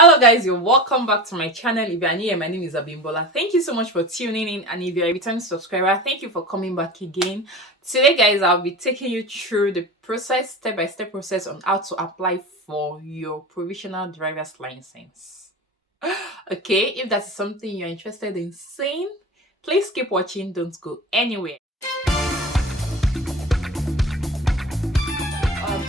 Hello guys, you're welcome back to my channel. If you're new here, my name is Abimbola. Thank you so much for tuning in, and if you're a returning subscriber, thank you for coming back again. Today guys, I'll be taking you through the process, step-by-step process on how to apply for your provisional driver's license. Okay, if that's something you're interested in seeing, please keep watching, don't go anywhere.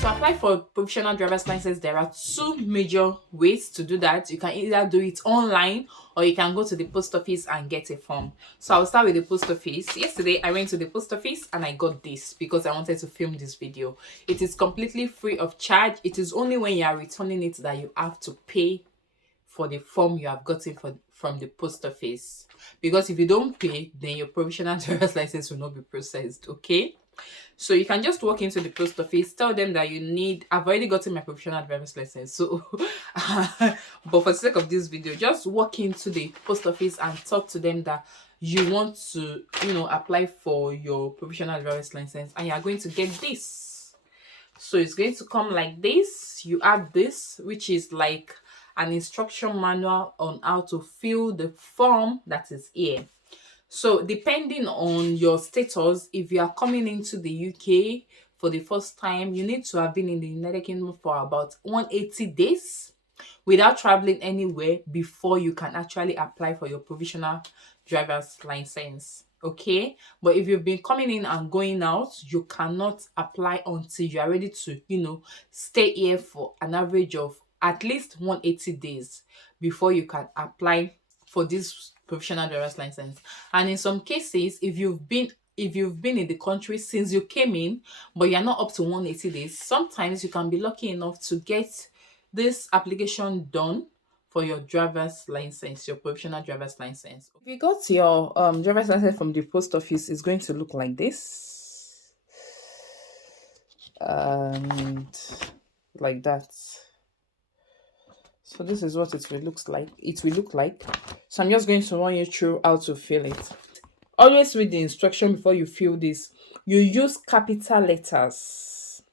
To apply for provisional driver's license, there are two major ways to do that. You can either do it online or you can go to the post office and get a form. So I'll start with the post office. Yesterday, I went to the post office and I got this because I wanted to film this video. It is completely free of charge. It is only when you are returning it that you have to pay for the form you have gotten from the post office. Because if you don't pay, then your provisional driver's license will not be processed, okay? So you can just walk into the post office, tell them that you need, I've already gotten my professional driver's license. So, but for the sake of this video, just walk into the post office and talk to them that you want to, apply for your professional driver's license and you are going to get this. So it's going to come like this. You add this, which is like an instruction manual on how to fill the form that is here. So depending on your status, if you are coming into the UK for the first time, you need to have been in the United Kingdom for about 180 days without traveling anywhere before you can actually apply for your provisional driver's license. Okay, but if you've been coming in and going out, you cannot apply until you are ready to, stay here for an average of at least 180 days before you can apply for this provisional driver's license. And in some cases, if you've been in the country since you came in, but you're not up to 180 days, sometimes you can be lucky enough to get this application done for your driver's license, your provisional driver's license. If you got your driver's license from the post office, it's going to look like this. And like that. So this is what it will look like. So I'm just going to run you through how to fill it. Always read the instruction before you fill this. You use capital letters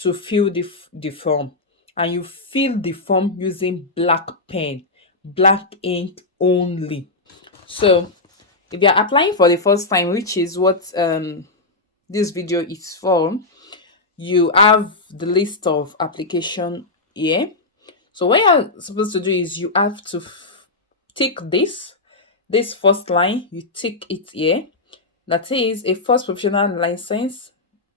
to fill the form, and you fill the form using black pen, black ink only. So if you're applying for the first time, which is what this video is for, you have the list of application here. So what you're supposed to do is you have to tick this first line, you tick it here. That is a first provisional license,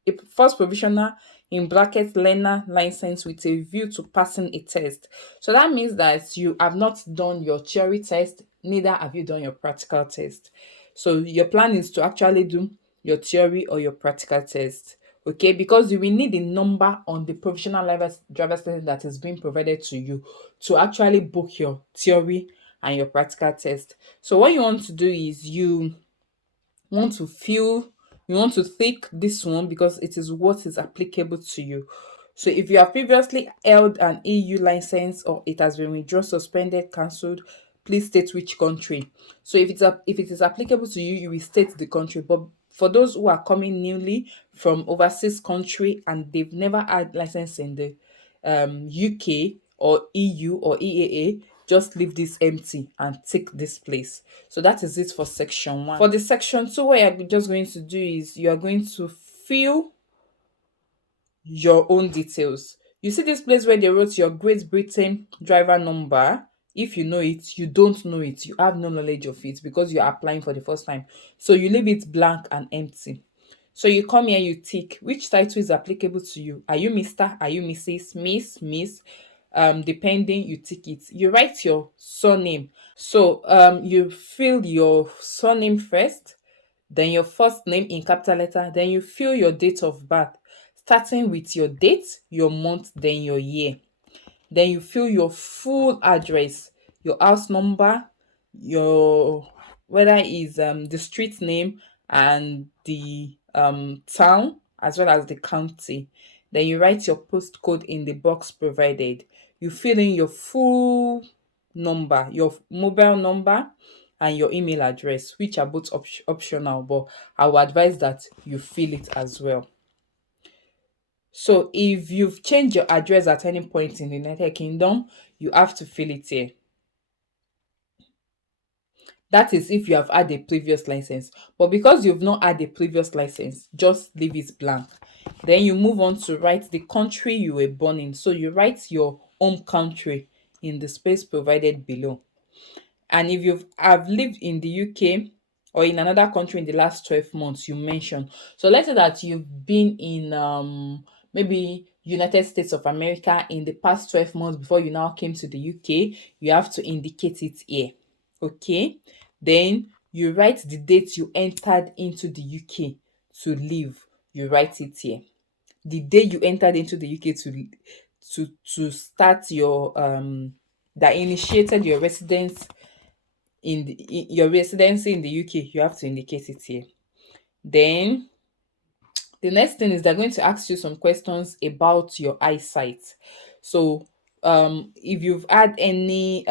a first provisional in bracket learner license with a view to passing a test. So that means that you have not done your theory test, neither have you done your practical test. So your plan is to actually do your theory or your practical test. Okay, because you will need a number on the provisional driver's license that is being provided to you to actually book your theory and your practical test. So what you want to do is you want to tick this one because it is what is applicable to you. So if you have previously held an EU license or it has been withdrawn, suspended, cancelled, please state which country. So if it is applicable to you, you will state the country. But for those who are coming newly from overseas country and they've never had license in the UK or EU or EAA, just leave this empty and tick this place. So that is it for section 1. For the section 2, what you're just going to do is you are going to fill your own details. You see this place where they wrote your Great Britain driver number. If you know it, you don't know it, you have no knowledge of it because you're applying for the first time. So you leave it blank and empty. So you come here, you tick which title is applicable to you. Are you Mr.? Are you Mrs.? Miss? Depending, you tick it. You write your surname. So you fill your surname first, then your first name in capital letter, then you fill your date of birth, starting with your date, your month, then your year. Then you fill your full address, your house number, your whether is the street name and the town as well as the county. Then you write your postcode in the box provided. You fill in your full number, your mobile number, and your email address, which are both optional, but I will advise that you fill it as well. So if you've changed your address at any point in the United Kingdom, you have to fill it here. That is if you have had a previous license. But because you've not had a previous license, just leave it blank. Then you move on to write the country you were born in. So you write your home country in the space provided below. And if you have lived in the UK or in another country in the last 12 months, you mention. So let's say that you've been in maybe United States of America in the past 12 months before you now came to the UK, you have to indicate it here. Okay? Then you write the date you entered into the UK to live. You write it here. The day you entered into the UK to start your that initiated your residence your residency in the UK, you have to indicate it here. Then the next thing is they're going to ask you some questions about your eyesight. So if you've had any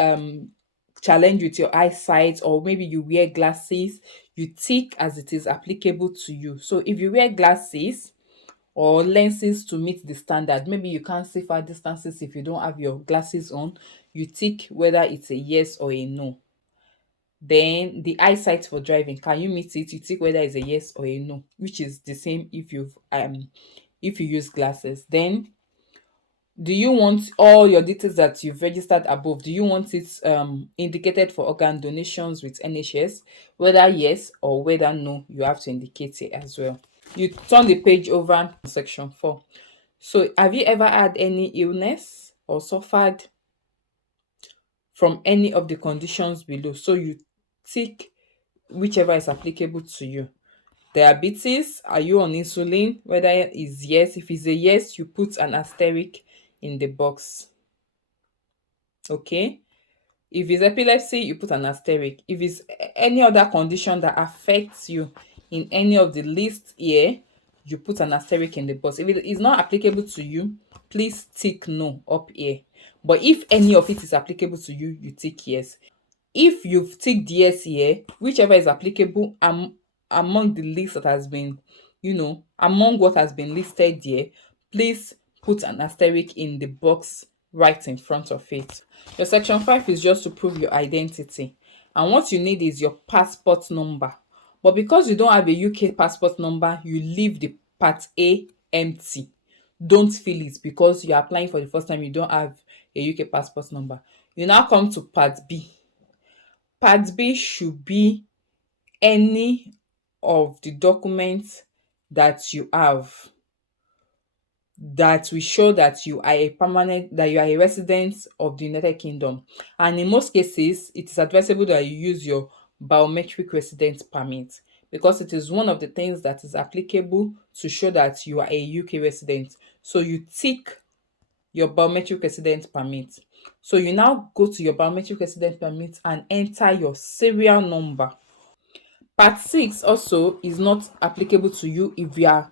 challenge with your eyesight, or maybe you wear glasses, you tick as it is applicable to you. So if you wear glasses or lenses to meet the standard, maybe you can't see far distances if you don't have your glasses on, you tick whether it's a yes or a no. Then the eyesight for driving, can you meet it? You tick whether it's a yes or a no, which is the same if if you use glasses. Then do you want all your details that you've registered above, do you want it indicated for organ donations with NHS? Whether yes or whether no, you have to indicate it as well. You turn the page over, section 4. So have you ever had any illness or suffered from any of the conditions below? So you tick whichever is applicable to you. Diabetes, are you on insulin? Whether is yes. If it's a yes, you put an asterisk in the box. Okay. If it's epilepsy, you put an asterisk. If it's any other condition that affects you in any of the list here, you put an asterisk in the box. If it is not applicable to you, please tick no up here. But if any of it is applicable to you, you tick yes. If you've ticked yes here, whichever is applicable among the list that has been, among what has been listed here, please put an asterisk in the box right in front of it. Your section 5 is just to prove your identity. And what you need is your passport number. But because you don't have a UK passport number, you leave the part A empty. Don't fill it because you're applying for the first time, you don't have a UK passport number. You now come to part B. Part B should be any of the documents that you have that will show that you are a resident of the United Kingdom. And in most cases, it is advisable that you use your biometric residence permit, because it is one of the things that is applicable to show that you are a UK resident. So you tick your biometric residence permit. So you now go to your biometric residence permit and enter your serial number. Part 6 also is not applicable to you if you are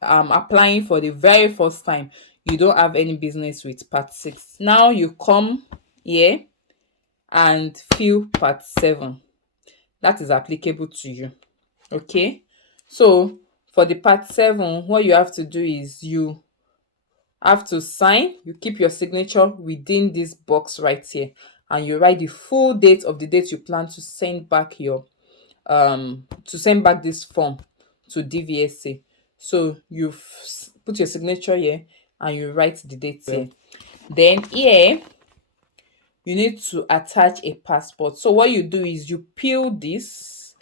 applying for the very first time. You don't have any business with part 6. Now you come here and fill part 7. That is applicable to you. Okay, so for the part 7, what you have to do is you have to sign. You keep your signature within this box right here, and you write the full date of the date you plan to send back this form to DVSA. So you put your signature here and you write the date here. Then here you need to attach a passport. So what you do is you peel this,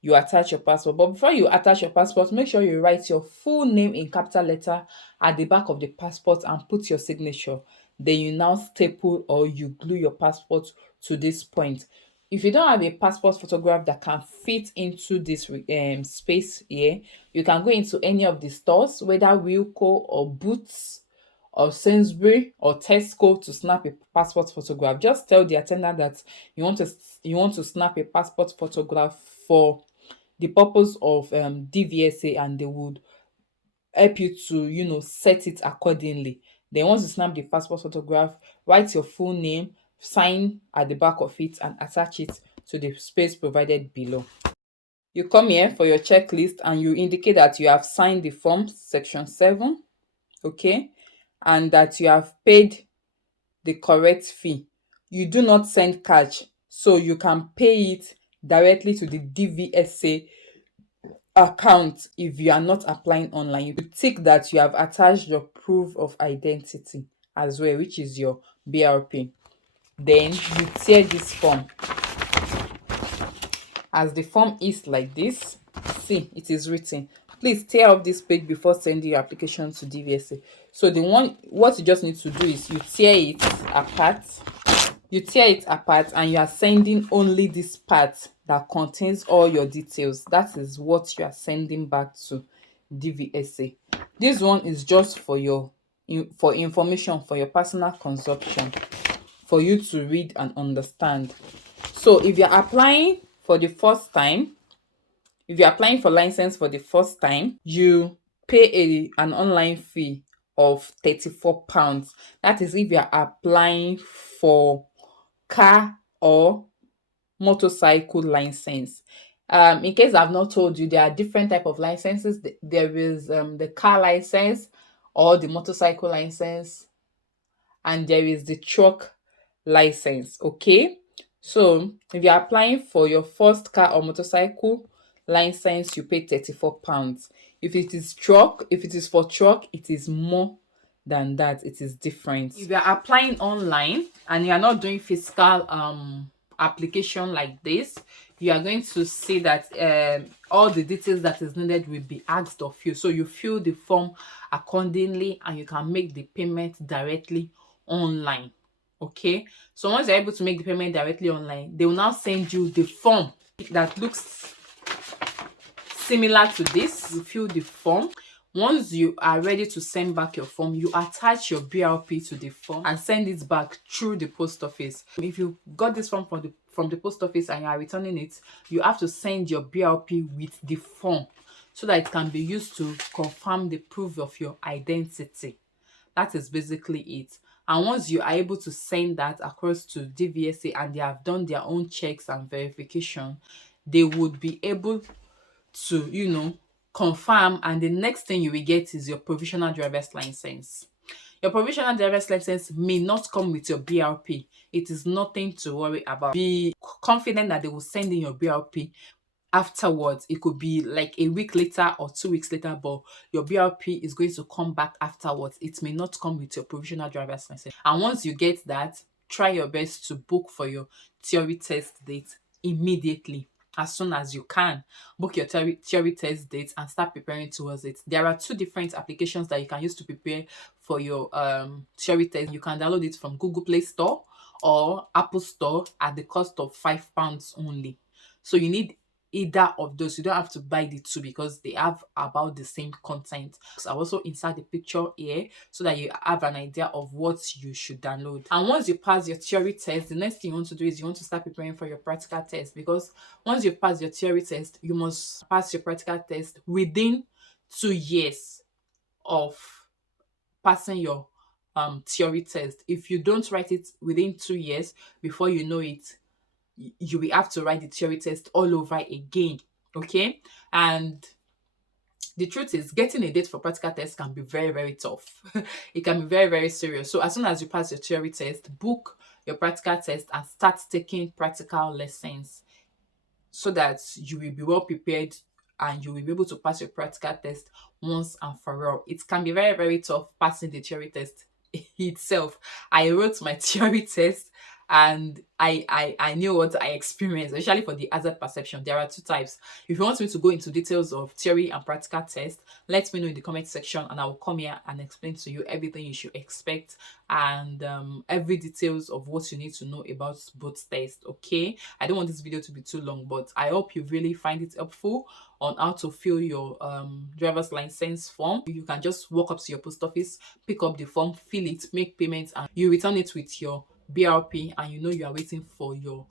you attach your passport. But before you attach your passport, make sure you write your full name in capital letter at the back of the passport and put your signature. Then you now staple or you glue your passport to this point. If you don't have a passport photograph that can fit into this space here, you can go into any of the stores, whether Wilko or Boots or Sainsbury or Tesco, to snap a passport photograph. Just tell the attendant that you want to snap a passport photograph for the purpose of DVSA, and they would help you to set it accordingly. Then once you snap the passport photograph, write your full name, sign at the back of it, and attach it to the space provided below. You come here for your checklist and you indicate that you have signed the form, section 7. okay, and that you have paid the correct fee. You do not send cash, so you can pay it directly to the DVSA account. If you are not applying online, you tick that you have attached your proof of identity as well, which is your BRP. Then you tear this form. As the form is like this, see, it is written, please tear off this page before sending your application to DVSA. So the one, what you just need to do is you tear it apart. You tear it apart and you are sending only this part that contains all your details. That is what you are sending back to DVSA. This one is just for your for information, for your personal consumption, for you to read and understand. So if you're applying for the first time, if you're applying for license for the first time, you pay an online fee of £34. That is if you're applying for car or motorcycle license. In case I've not told you, there are different type of licenses. There is the car license or the motorcycle license, and there is the truck license. Okay, so if you're applying for your first car or motorcycle license, you pay £34. If it is truck, if it is for truck, it is more than that. It is different. If you're applying online and you are not doing physical application like this, you are going to see that all the details that is needed will be asked of you. So you fill the form accordingly and you can make the payment directly online. Okay, so once you're able to make the payment directly online, they will now send you the form that looks similar to this. You fill the form. Once you are ready to send back your form, you attach your BRP to the form and send it back through the post office. If you got this form from the post office and you are returning it, you have to send your BRP with the form so that it can be used to confirm the proof of your identity. That is basically it. And once you are able to send that across to DVSA and they have done their own checks and verification, they would be able to, confirm, and the next thing you will get is your provisional driver's license. Your provisional driver's license may not come with your BRP. It is nothing to worry about. Be confident that they will send in your BRP afterwards. It could be like a week later or 2 weeks later, but your BRP is going to come back afterwards. It may not come with your provisional driver's license. And once you get that, try your best to book for your theory test date immediately. As soon as you can, book your theory test date and start preparing towards it. There are 2 different applications that you can use to prepare for your theory test. You can download it from Google Play Store or Apple Store at the cost of £5 only. So you need either of those. You don't have to buy the 2 because they have about the same content. So I'll also insert the picture here so that you have an idea of what you should download. And once you pass your theory test, the next thing you want to do is you want to start preparing for your practical test, because once you've passed your theory test, you must pass your practical test within 2 years of passing your theory test. If you don't write it within 2 years, before you know it, you will have to write the theory test all over again. Okay, and the truth is, getting a date for practical test can be very, very tough. It can be very, very serious. So as soon as you pass your theory test, book your practical test and start taking practical lessons so that you will be well prepared and you will be able to pass your practical test once and for all. It can be very, very tough passing the theory test itself. I wrote my theory test and I knew what I experienced, especially for the hazard perception. There are 2 types. If you want me to go into details of theory and practical test, let me know in the comment section and I will come here and explain to you everything you should expect and every details of what you need to know about both tests. Okay, I don't want this video to be too long, but I hope you really find it helpful on how to fill your driver's license form. You can just walk up to your post office, pick up the form, fill it, make payments, and you return it with your BRP, and you are waiting for your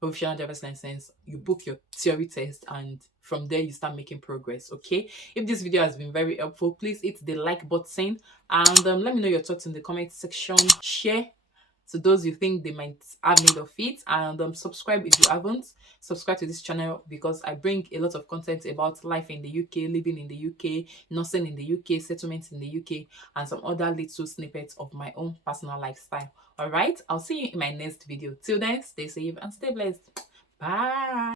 provisional driver's license. You book your theory test and from there you start making progress. Okay, if this video has been very helpful, please hit the like button and let me know your thoughts in the comment section. Share, to those you think they might have need of it. And subscribe if you haven't. Subscribe to this channel because I bring a lot of content about life in the UK, living in the UK, nursing in the UK, settlements in the UK, and some other little snippets of my own personal lifestyle. All right, I'll see you in my next video. Till then, stay safe and stay blessed. Bye.